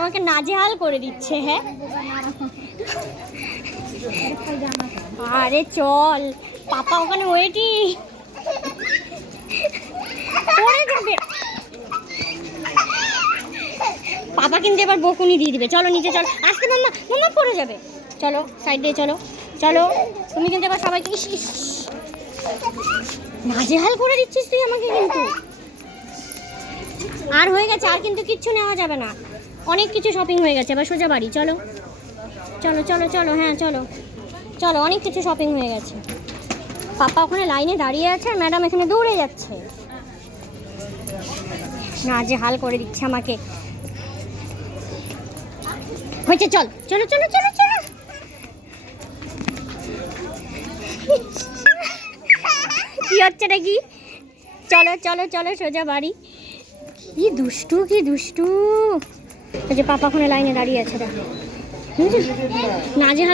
আমাকে নাজেহাল করে দিচ্ছে। হ্যাঁ আরে চল, পাপা ওখানে ওয়েটিং। পড়ে যাবে পাপা, কিন্তু এবার বকুনি দিয়ে দিবে। চলো নিচে চলো, আসতে মাম্মা, মাম্মা পড়ে যাবে। চলো সাইড দিয়ে চলো, চলো। তুমি কিন্তু এবার সবাইকে ইস ইস নাজেহাল করে দিচ্ছিস তুই আমাকে কিন্তু। আর হয়ে গেছে, আর কিন্তু কিচ্ছু নেওয়া যাবে না, অনেক কিছু শপিং হয়ে গেছে। এবার সোজা বাড়ি চলো, চলো চলো চলো। হ্যাঁ চলো চলো, অনেক কিছু শপিং হয়ে গেছে। পাপা ওখানে লাইনে দাঁড়িয়ে আছে আর ম্যাডাম এখানে দৌড়ে যাচ্ছে। নাজেহাল করে দিচ্ছে আমাকে। হয়েছে, চল চলো চলো চলো চলো। কি হচ্ছে নাকি? চলো চলো চলো সোজা বাড়ি। কি দুষ্টু, কি দুষ্টু। এই যে পাপা ওখানে লাইনে দাঁড়িয়ে আছে, দেখো। নাজেহাল